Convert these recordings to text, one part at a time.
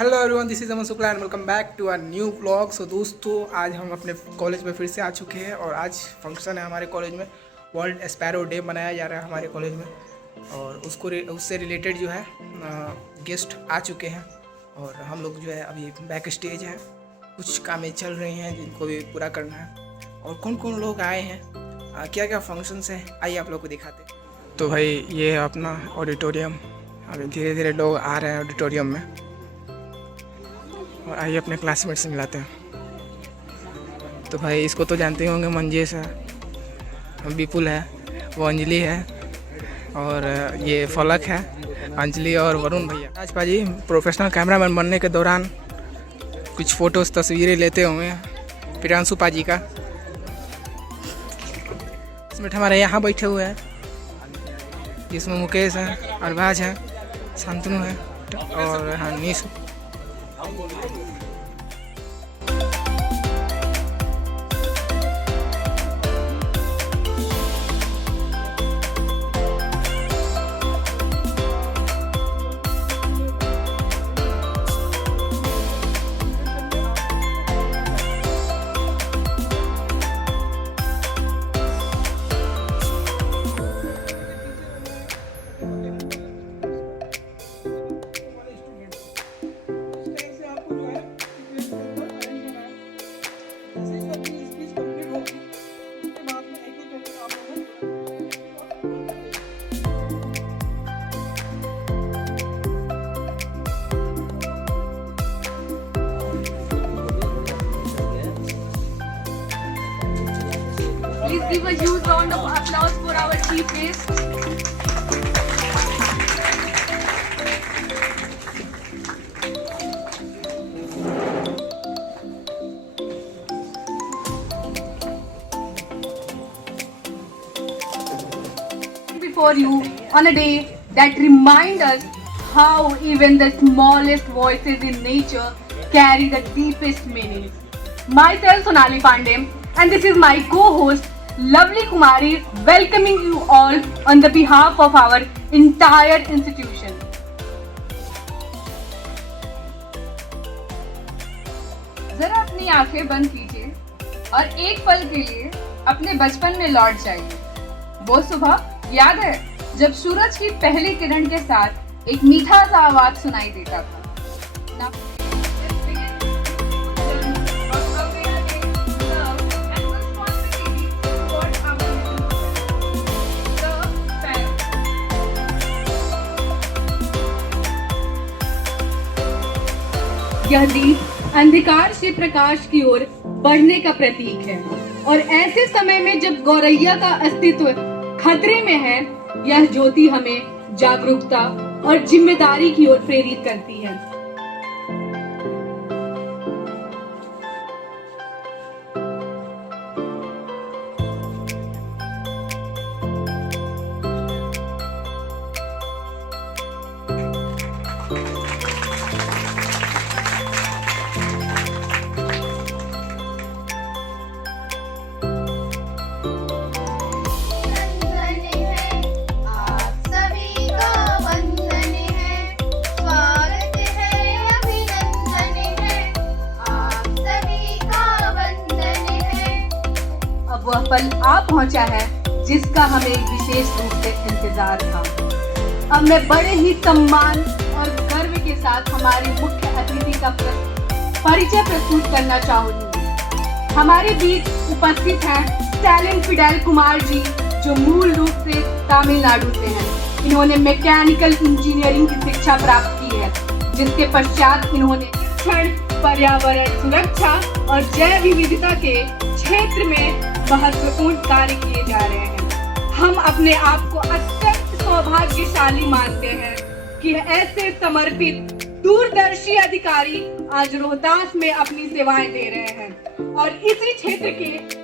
Hello everyone, this is Aman Shukla and welcome back to a new vlog. So दोस्तों, आज हम अपने कॉलेज में फिर से आ चुके हैं और आज फंक्शन है हमारे कॉलेज में। वर्ल्ड स्पैरो डे मनाया जा रहा है हमारे कॉलेज में और उससे रिलेटेड जो है गेस्ट आ चुके हैं और हम लोग जो है अभी बैक स्टेज हैं। कुछ कामें चल रही हैं जिनको भी पूरा करना है और कौन कौन लोग आए हैं, क्या क्या फंक्शंस हैं, आइए आप लोग को दिखाते हैं। तो भाई ये है अपना ऑडिटोरियम। अभी धीरे धीरे लोग आ रहे हैं ऑडिटोरियम में और आइए अपने क्लासमेट से मिलाते हैं। तो भाई इसको तो जानते ही होंगे, मंजेश है, विपुल है, वो अंजलि है और ये फलक है, अंजलि और वरुण भैया। आज पाजी प्रोफेशनल कैमरामैन बनने के दौरान कुछ फ़ोटोज़ तस्वीरें लेते हुए हैं प्रियांशु पाजी का। इसमें हमारे यहाँ बैठे हुए हैं जिसमें मुकेश है, अरबाज है, शांतनु है और हाँ नीस। Please give a huge round of applause for our chief guest. Before you on a day that reminds us how even the smallest voices in nature carry the deepest meanings. Myself Sonali Pandey and this is my co-host Lovely Kumari welcoming you all on the behalf of our entire institution. जरा अपनी आंखें बंद कीजिए और एक पल के लिए अपने बचपन में लौट जाइए। वो सुबह याद है जब सूरज की पहली किरण के साथ एक मीठा सा आवाज सुनाई देता था ना। यह दीप अंधकार से प्रकाश की ओर बढ़ने का प्रतीक है और ऐसे समय में जब गौरैया का अस्तित्व खतरे में है, यह ज्योति हमें जागरूकता और जिम्मेदारी की ओर प्रेरित करती है। वह पल आ पहुंचा है जिसका हमें विशेष रूप से इंतजार था। अब मैं बड़े ही सम्मान और गर्व के साथ हमारे मुख्य अतिथि का परिचय प्रस्तुत करना चाहूंगी। हमारे बीच उपस्थित हैं टैलेंट फिडेल कुमार जी, जो मूल रूप से तमिलनाडु से हैं। इन्होंने मैकेनिकल इंजीनियरिंग की शिक्षा प्राप्त की है, जिसके पश्चात इन्होंने पर्यावरण सुरक्षा और जैव विविधता के क्षेत्र में महत्वपूर्ण कार्य किए जा रहे हैं। हम अपने आप को अत्यंत सौभाग्यशाली मानते हैं कि ऐसे समर्पित दूरदर्शी अधिकारी आज रोहतास में अपनी सेवाएं दे रहे हैं और इसी क्षेत्र के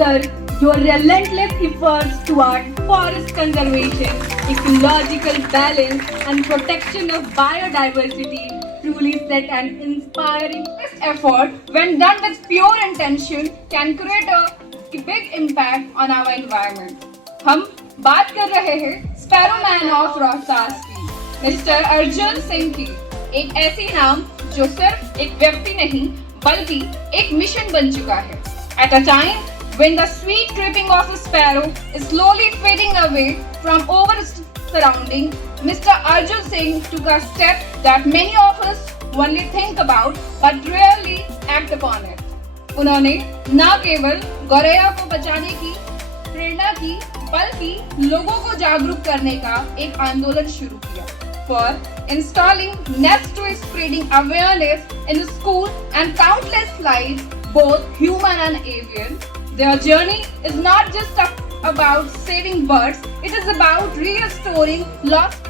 Sir, your relentless efforts toward forest conservation ecological balance and protection of biodiversity truly set an inspiring effort when done with pure intention can create a big impact on our environment. हम बात कर रहे हैं स्पैरोमैन of Rohtas की, mister Arjun Singh की। एक ऐसी नाम जो सिर्फ एक व्यक्ति नहीं बल्कि एक मिशन बन चुका है। At a time when the sweet tripping of a sparrow is slowly fading away from over its surrounding, Mr. Arjun Singh took a step that many of us only think about but rarely act upon it. उन्होंने न केवल गौरैया को बचाने की प्रेरणा की बल्कि लोगों को जागरूक करने का एक आंदोलन शुरू किया। For installing nets to spreading awareness in school and countless lives, both human and avian. Their journey is not just about saving birds; it is about restoring lost.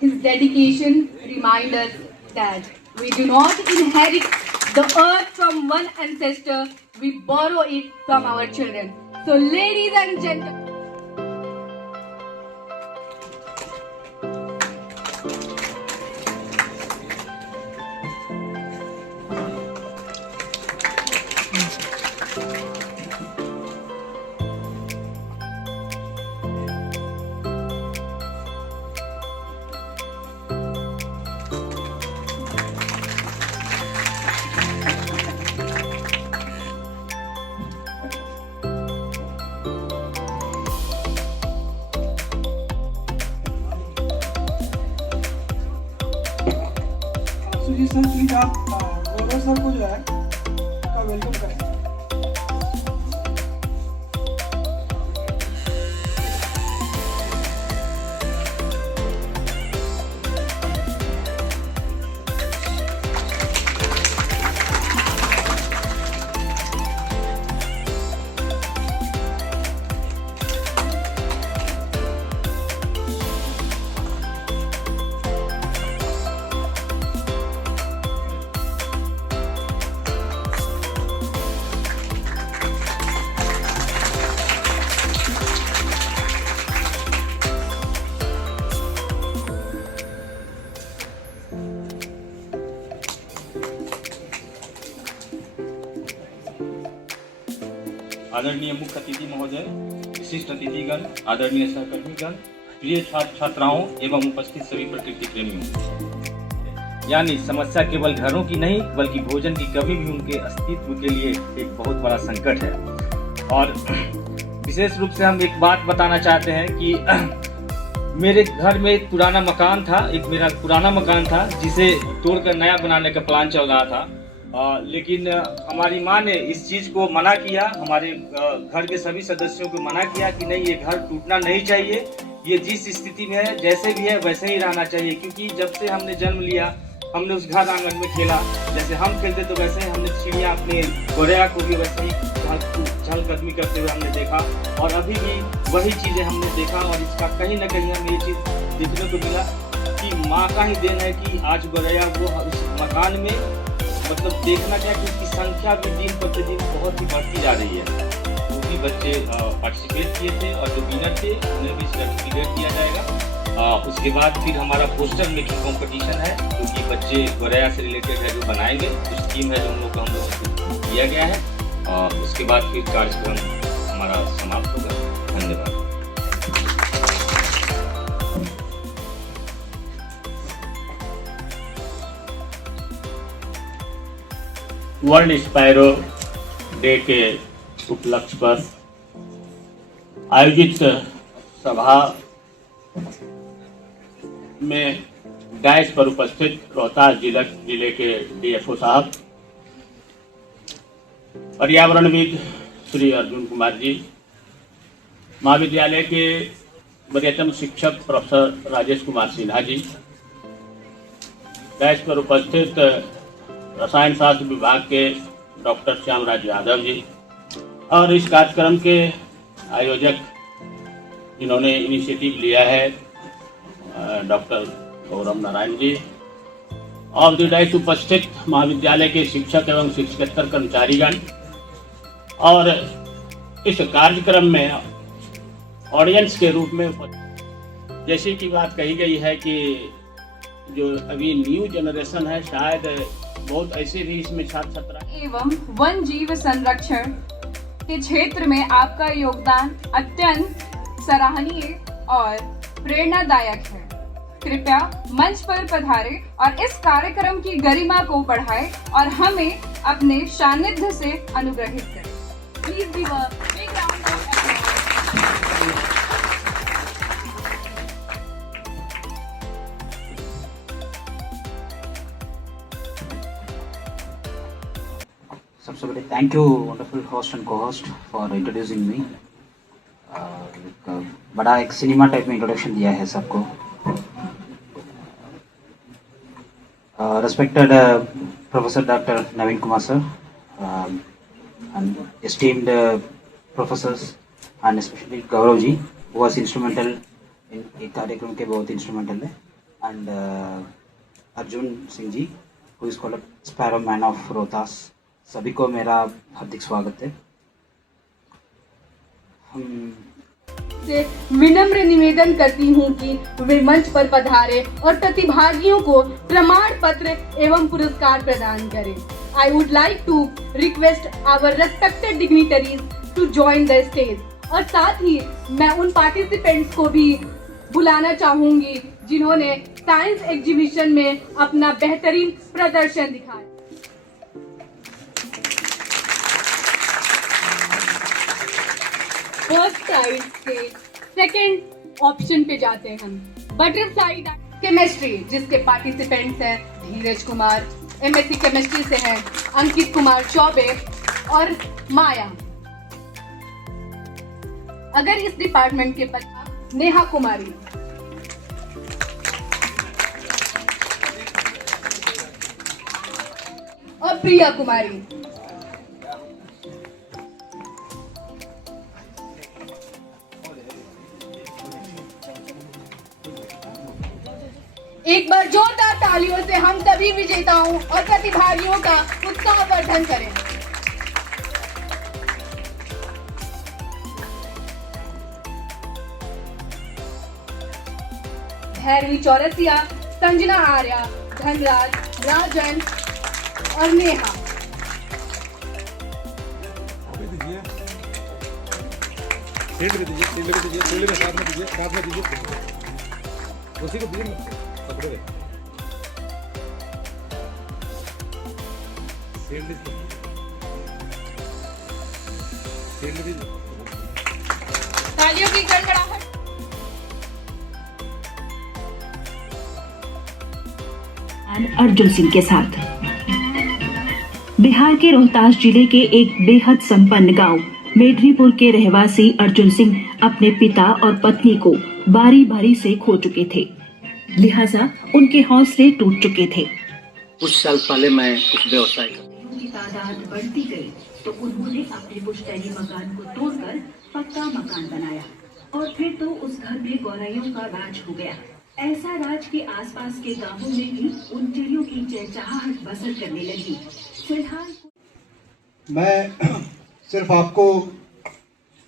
His dedication reminds us that we do not inherit the earth from one ancestor, we borrow it from our children. So ladies and gentlemen, जी sir please आप Gaurav sir को जो है का welcome करें। आदरणीय मुख्य अतिथि महोदय, विशिष्ट अतिथिगण, आदरणीय सहकर्मीगण, प्रिय छात्र छात्राओं एवं उपस्थित सभी प्रकृति प्रेमियों। यानी समस्या केवल घरों की नहीं बल्कि भोजन की कमी भी उनके अस्तित्व के लिए एक बहुत बड़ा संकट है। और विशेष रूप से हम एक बात बताना चाहते हैं कि मेरे घर में एक पुराना मकान था, मेरा पुराना मकान था जिसे तोड़कर नया बनाने का प्लान चल रहा था। लेकिन हमारी माँ ने इस चीज़ को मना किया, हमारे घर के सभी सदस्यों को मना किया कि नहीं, ये घर टूटना नहीं चाहिए, ये जिस स्थिति में है जैसे भी है वैसे ही रहना चाहिए। क्योंकि जब से हमने जन्म लिया हमने उस घर आंगन में खेला, जैसे हम खेलते तो वैसे ही हमने चिड़िया अपने गौरैया को भी वैसे ही चहलकदमी करते हुए हमने देखा और अभी भी वही चीज़ें हमने देखा। और इसका कहीं ना कहीं हमें ये चीज़ देखने को मिला कि माँ का ही देन है कि आज गौरैया वो उस मकान में मतलब देखना क्या कि उसकी संख्या भी दिन प्रतिदिन बहुत ही बढ़ती जा रही है। वो भी बच्चे पार्टिसिपेट किए थे और जो विनर थे उन्हें भी सर्टिफिकेट दिया जाएगा। उसके बाद फिर हमारा पोस्टर मेकिंग कंपटीशन है जो कि बच्चे गौरैया से रिलेटेड है जो बनाएंगे, कुछ थीम है जो उन लोग को हम लोग को दिया गया है। उसके बाद फिर कार्यक्रम हमारा समाप्त होगा। धन्यवाद। वर्ल्ड स्पैरो डे के उपलक्ष्य पर आयोजित सभा में डैश पर उपस्थित रोहतास जिले के डीएफओ साहब, पर्यावरणविद श्री अर्जुन कुमार जी, महाविद्यालय के वरीयतम शिक्षक प्रोफेसर राजेश कुमार सिन्हा जी, डैश पर उपस्थित रसायन शास्त्र विभाग के डॉक्टर श्यामराज यादव जी, और इस कार्यक्रम के आयोजक जिन्होंने इनिशिएटिव लिया है डॉक्टर गौरव नारायण जी और विदायक उपस्थित महाविद्यालय के शिक्षक एवं शिक्षकेतर कर्मचारीगण और इस कार्यक्रम में ऑडियंस के रूप में जैसे कि बात कही गई है कि जो अभी न्यू जनरेशन है शायद बहुत ऐसे भी इसमें छात्र छात्रा एवं वन जीव संरक्षण के क्षेत्र में आपका योगदान अत्यंत सराहनीय और प्रेरणादायक है। कृपया मंच पर पधारे और इस कार्यक्रम की गरिमा को बढ़ाएं और हमें अपने सानिध्य से अनुग्रहित करें। Please give a big round of applause. सबसे पहले thank you wonderful host and cohost for introducing me. बड़ा एक सिनेमा टाइप में इंट्रोडक्शन दिया है सबको। Respected professor doctor Naveen Kumar sir and esteemed professors and specially Gaurav ji was instrumental in कार्यक्रम के बहुत इंस्ट्रूमेंटल है and Arjun Singh ji who is called sparrow man of Rohtas. सभी को मेरा हार्दिक स्वागत है। से विनम्र निवेदन करती हूँ कि वे मंच पर पधारे और प्रतिभागियों को प्रमाण पत्र एवं पुरस्कार प्रदान करें। I would like to request our respected dignitaries to join the stage। और साथ ही मैं उन पार्टिसिपेंट्स को भी बुलाना चाहूंगी जिन्होंने साइंस एग्जीबिशन में अपना बेहतरीन प्रदर्शन दिखाया। फर्स्ट साइड से सेकंड ऑप्शन पे जाते हैं हम। बटरफ्लाई केमिस्ट्री जिसके पार्टिसिपेंट्स हैं धीरज कुमार एमएससी केमिस्ट्री से हैं, अंकित कुमार चौबे और माया। अगर इस डिपार्टमेंट के बच्चा नेहा कुमारी, और प्रिया कुमारी। एक बार जोरदार तालियों से हम सभी विजेताओं और प्रतिभागियों का उत्साहवर्धन करें। भैरवी चौरसिया, संजना आर्या, धनराज, राजन और नेहा। उसी को दीजिए पकड़ो तालियों की गड़गड़ाहट। अर्जुन सिंह के साथ बिहार के रोहतास जिले के एक बेहद संपन्न गांव मेढरीपुर के रहवासी अर्जुन सिंह अपने पिता और पत्नी को बारी बारी से खो चुके थे, लिहाजा उनके हौसले टूट चुके थे। कुछ साल पहले मैं कुछ व्यवसाय की तादाद बढ़ती गई तो उन्होंने अपने पुश्तैनी मकान को तोड़कर पक्का मकान बनाया और फिर तो उस घर में गौराइयों का राज हो गया। ऐसा राज के आसपास के गांवों में भी उन चिड़ियों की चहचहाहट बसर करने लगी। फिलहाल मैं सिर्फ आपको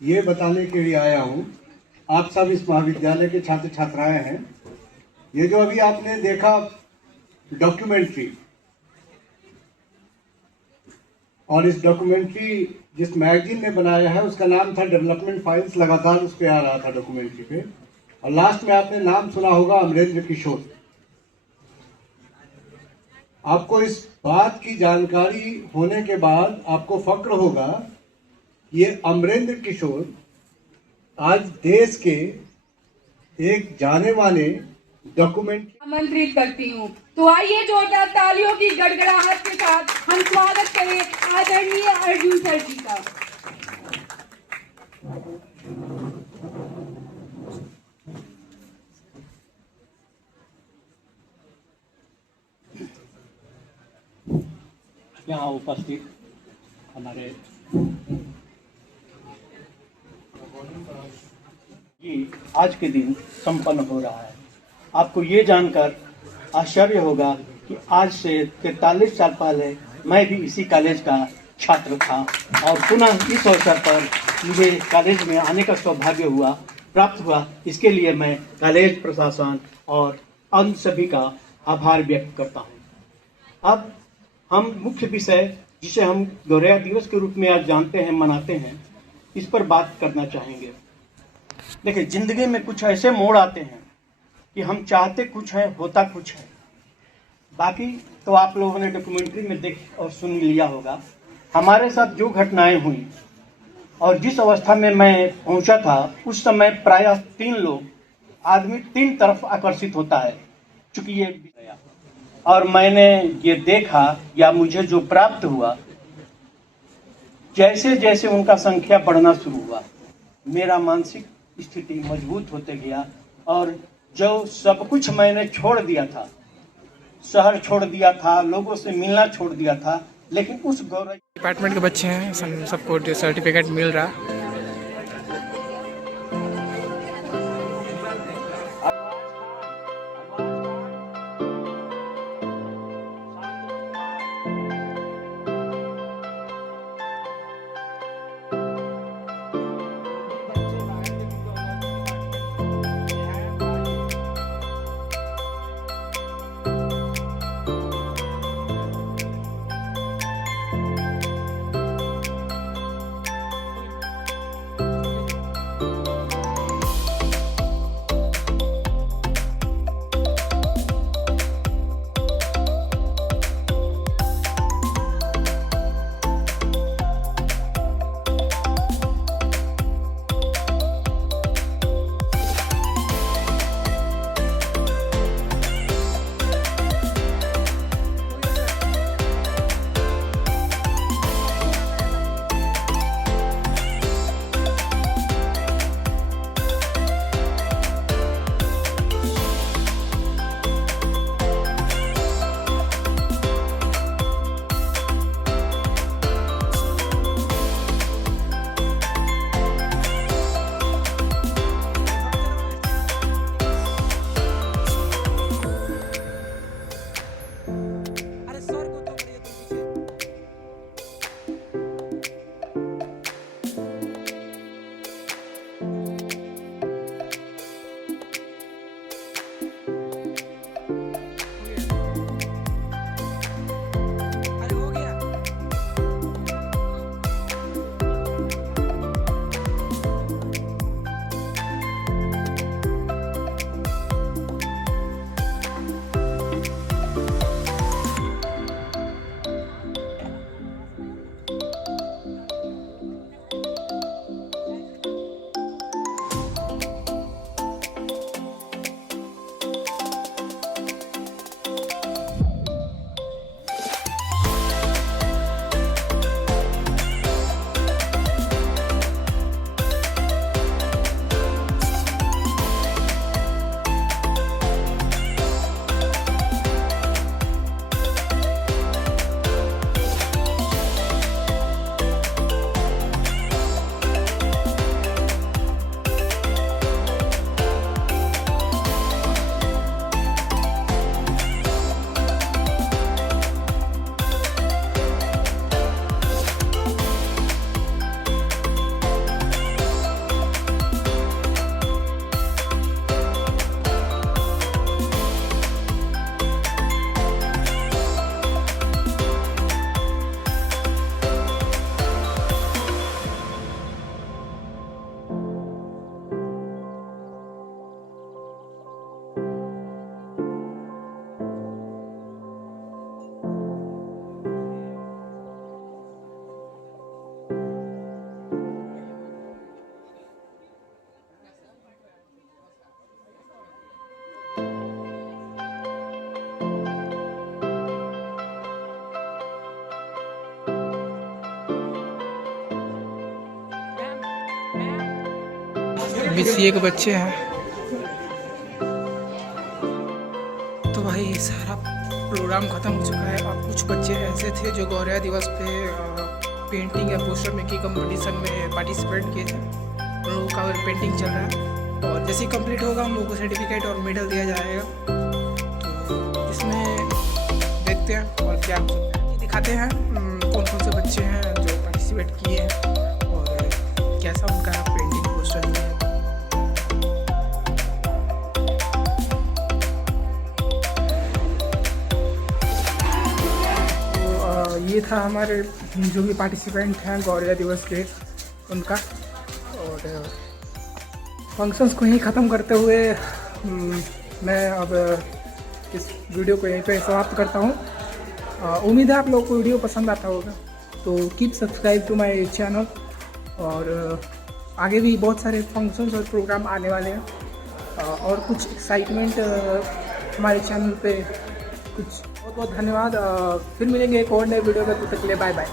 ये बताने के लिए आया हूँ, आप सब इस महाविद्यालय के छात्र छात्राएं हैं। ये जो अभी आपने देखा डॉक्यूमेंट्री, और इस डॉक्यूमेंट्री जिस मैगजीन ने बनाया है उसका नाम था डेवलपमेंट फाइल्स, लगातार उस पर आ रहा था डॉक्यूमेंट्री पे, और लास्ट में आपने नाम सुना होगा अमरेंद्र किशोर। आपको इस बात की जानकारी होने के बाद आपको फक्र होगा, ये अमरेंद्र किशोर आज देश के एक जाने माने डॉक्यूमेंट आमंत्रित करती हूँ। तो आइए जोरदार तालियों की गड़गड़ाहट के साथ हम स्वागत करें आदरणीय अर्जुन सर जी का। यहाँ उपस्थित हमारे ये आज के दिन संपन्न हो रहा है। आपको ये जानकर आश्चर्य होगा कि आज से 43 साल पहले मैं भी इसी कॉलेज का छात्र था और पुनः इस अवसर पर मुझे कॉलेज में आने का सौभाग्य प्राप्त हुआ। इसके लिए मैं कॉलेज प्रशासन और अन्य सभी का आभार व्यक्त करता हूँ। अब हम मुख्य विषय जिसे हम गौरैया दिवस के रूप में आज जानते हैं, मनाते हैं, इस पर बात करना चाहेंगे। देखिए, जिंदगी में कुछ ऐसे मोड़ आते हैं कि हम चाहते कुछ है, होता कुछ है। बाकी तो आप लोगों ने डॉक्यूमेंट्री में देख और सुन लिया होगा। हमारे साथ जो घटनाएं हुई और जिस अवस्था में मैं पहुंचा था, उस समय प्रायः 3 लोग, आदमी 3 तरफ आकर्षित होता है। चूंकि ये और मैंने ये देखा या मुझे जो प्राप्त हुआ, जैसे जैसे उनका संख्या बढ़ना शुरू हुआ, मेरा मानसिक स्थिति मजबूत होते गया और जो सब कुछ मैंने छोड़ दिया था, शहर छोड़ दिया था, लोगों से मिलना छोड़ दिया था, लेकिन उस गौरव डिपार्टमेंट के बच्चे हैं, सबको सर्टिफिकेट मिल रहा। BCA के बच्चे हैं। तो भाई सारा प्रोग्राम ख़त्म हो चुका है। अब कुछ बच्चे ऐसे थे जो गौरैया दिवस पे पेंटिंग या पोस्टर मेकिंग कंपटीशन में पार्टिसिपेट किए थे। उन लोगों का पेंटिंग चल रहा है और जैसे ही कंप्लीट होगा उन लोगों को सर्टिफिकेट और मेडल दिया जाएगा। तो इसमें देखते हैं और क्या हो सकता है, दिखाते हैं कौन कौन से बच्चे हैं जो पार्टिसिपेट किए हैं और कैसा उनका पेंटिंग पोस्टर है। ये था हमारे जो भी पार्टिसिपेंट हैं गौरैया दिवस के उनका। और फंक्शंस को ही ख़त्म करते हुए मैं अब इस वीडियो को यहीं पे समाप्त करता हूँ। उम्मीद है आप लोगों को वीडियो पसंद आता होगा, तो keep subscribe to my channel. और आगे भी बहुत सारे फंक्शंस और प्रोग्राम आने वाले हैं और कुछ एक्साइटमेंट हमारे चैनल पे कुछ। बहुत बहुत धन्यवाद। फिर मिलेंगे एक और नए वीडियो में, तब तक के लिए बाय बाय।